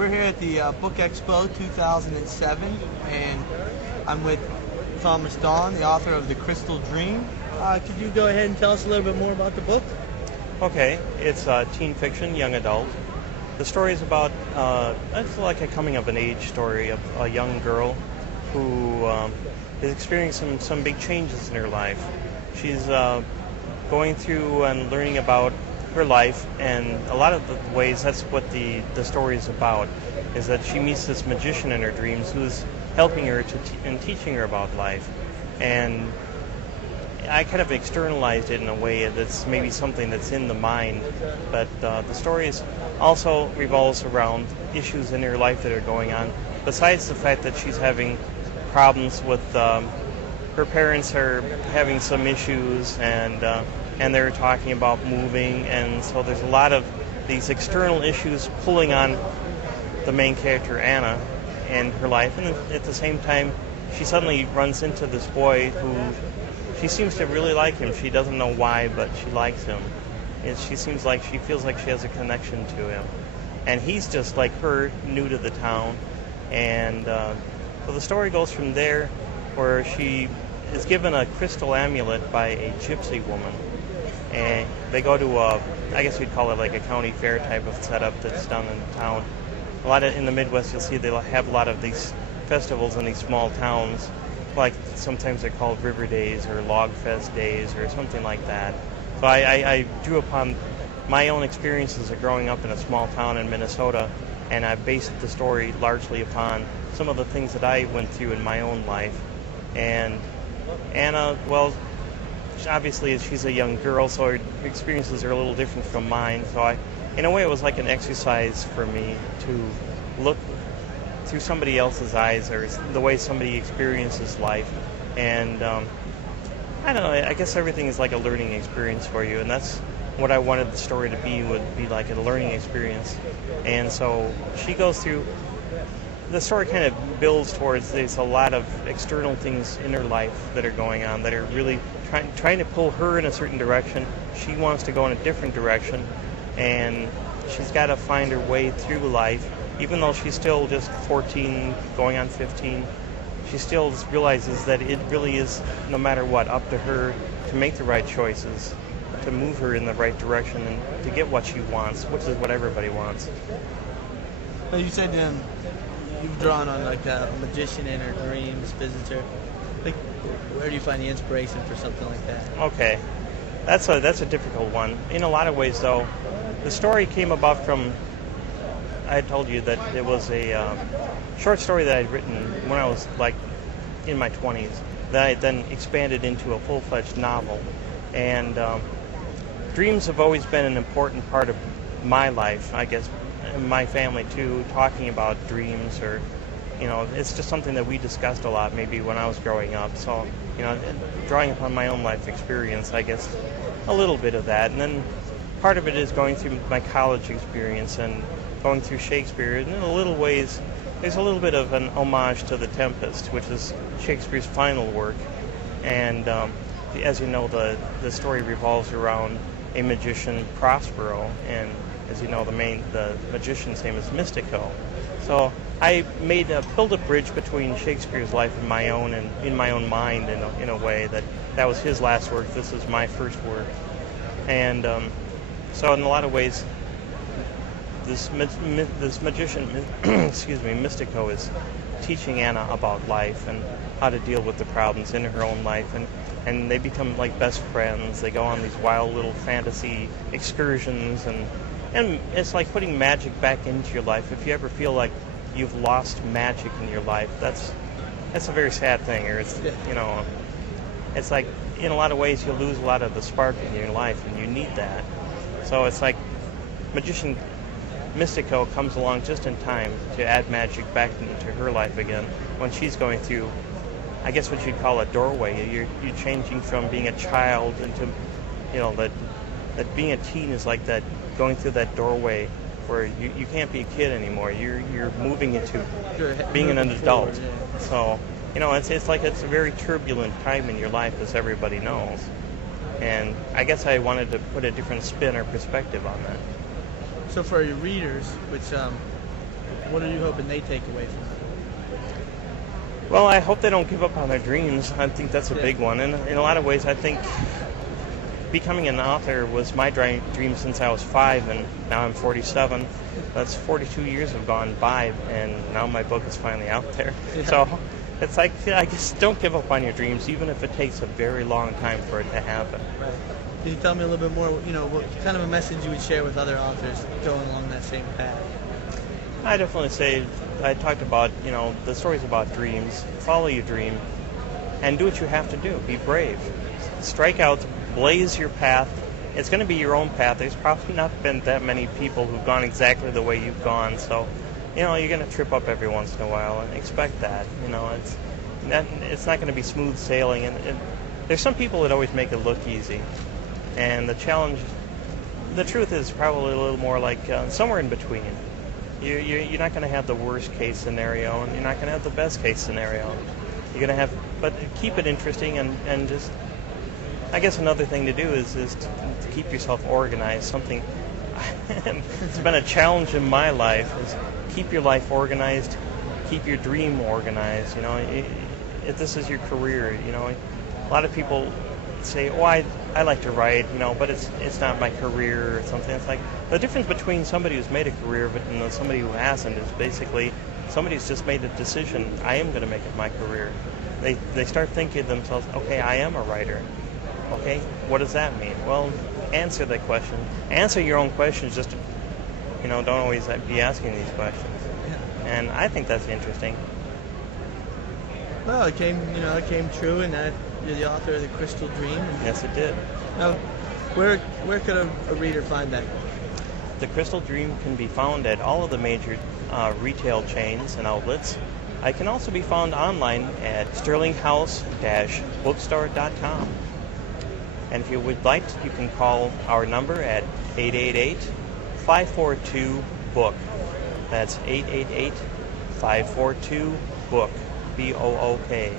We're here at the Book Expo 2007, and I'm with Thomas Dawn, the author of The Crystal Dream. Could you go ahead and tell us a little bit more about the book? Okay, it's teen fiction, young adult. The story is about, it's like a coming-of-an-age story of a young girl who is experiencing some big changes in her life. She's going through and learning about her life, and a lot of the ways that's what the story is about, is that she meets this magician in her dreams who's helping her and teaching her about life. And I kind of externalized it in a way that's maybe something that's in the mind, but the story also revolves around issues in her life that are going on, besides the fact that she's having problems with her parents are having some issues, and they're talking about moving, and so there's a lot of these external issues pulling on the main character, Anna, and her life. And at the same time, she suddenly runs into this boy who she seems to really like him. She doesn't know why, but she likes him. And she feels like she has a connection to him. And he's just like her, new to the town. And so the story goes from there, where she is given a crystal amulet by a gypsy woman. And they go to I guess we'd call it like a county fair type of setup that's done in town. In the Midwest, you'll see they'll have a lot of these festivals in these small towns. Like sometimes they're called River Days or Log Fest Days or something like that. So I drew upon my own experiences of growing up in a small town in Minnesota, and I based the story largely upon some of the things that I went through in my own life. And Anna, well, obviously she's a young girl, so her experiences are a little different from mine. So in a way, it was like an exercise for me to look through somebody else's eyes, or the way somebody experiences life. And I don't know, I guess everything is like a learning experience for you, and that's what I wanted the story to be, would be like a learning experience. And so she goes through, the story kind of builds towards, there's a lot of external things in her life that are going on that are really trying to pull her in a certain direction. She wants to go in a different direction, and she's got to find her way through life. Even though she's still just 14, going on 15, she still realizes that it really is, no matter what, up to her to make the right choices, to move her in the right direction, and to get what she wants, which is what everybody wants. Well, you said you've drawn on like a magician in her dreams, visits her. Like, where do you find the inspiration for something like that? Okay, that's a difficult one. In a lot of ways, though, the story came about from, I had told you that it was a short story that I'd written when I was like in my 20s, that I then expanded into a full-fledged novel. And dreams have always been an important part of my life, I guess, and my family too, talking about dreams, or, you know, it's just something that we discussed a lot maybe when I was growing up. So, you know, drawing upon my own life experience, I guess, a little bit of that. And then part of it is going through my college experience and going through Shakespeare, and in a little ways, there's a little bit of an homage to The Tempest, which is Shakespeare's final work. And as you know, the story revolves around a magician, Prospero, and as you know, the magician's name is Mystico. So I built a bridge between Shakespeare's life and my own, and in my own mind, in a way that was his last work. This is my first work, and so in a lot of ways, this magician, excuse me, Mystico, is teaching Anna about life and how to deal with the problems in her own life, and they become like best friends. They go on these wild little fantasy excursions, and it's like putting magic back into your life. If you ever feel like you've lost magic in your life, that's a very sad thing. Or it's, you know, it's like in a lot of ways you lose a lot of the spark in your life, and you need that. So it's like magician Mystico comes along just in time to add magic back into her life again when she's going through, I guess what you'd call a doorway. You're changing from being a child into, you know, that being a teen is like that, going through that doorway where you can't be a kid anymore. You're moving into being an adult. Forward, yeah. So, you know, it's like it's a very turbulent time in your life, as everybody knows. And I guess I wanted to put a different spin or perspective on that. So for your readers, which What are you hoping they take away from it? Well, I hope they don't give up on their dreams. I think that's a big one. And in a lot of ways, I think becoming an author was my dream since I was 5, and now I'm 47. That's 42 years have gone by, and now my book is finally out there. Yeah. So it's like, I guess, don't give up on your dreams, even if it takes a very long time for it to happen. Right. Can you tell me a little bit more, what kind of a message you would share with other authors going along that same path? I definitely say, I talked about, the stories about dreams. Follow your dream and do what you have to do. Be brave. Strike out, blaze your path. It's going to be your own path. There's probably not been that many people who've gone exactly the way you've gone. So, you're going to trip up every once in a while, and expect that. It's not going to be smooth sailing. And there's some people that always make it look easy. And the truth is probably a little more like somewhere in between. You're not going to have the worst case scenario, and you're not going to have the best case scenario. You're going to have, but keep it interesting, and just, I guess another thing to do is to keep yourself organized. Something it's been a challenge in my life is keep your life organized, keep your dream organized. If this is your career, a lot of people say, "Oh, I like to write," but it's not my career or something. It's like the difference between somebody who's made a career and somebody who hasn't is basically somebody who's just made a decision. I am going to make it my career. They start thinking to themselves, "Okay, I am a writer. Okay, what does that mean?" Well, answer that question. Answer your own questions. Just don't always be asking these questions. Yeah. And I think that's interesting. Well, it came true, and that you're the author of The Crystal Dream. Yes, it did. Now, where could a reader find that? The Crystal Dream can be found at all of the major retail chains and outlets. I can also be found online at SterlingHouse-bookstore.com. And if you would like, you can call our number at 888-542-BOOK. That's 888-542-BOOK. BOOK.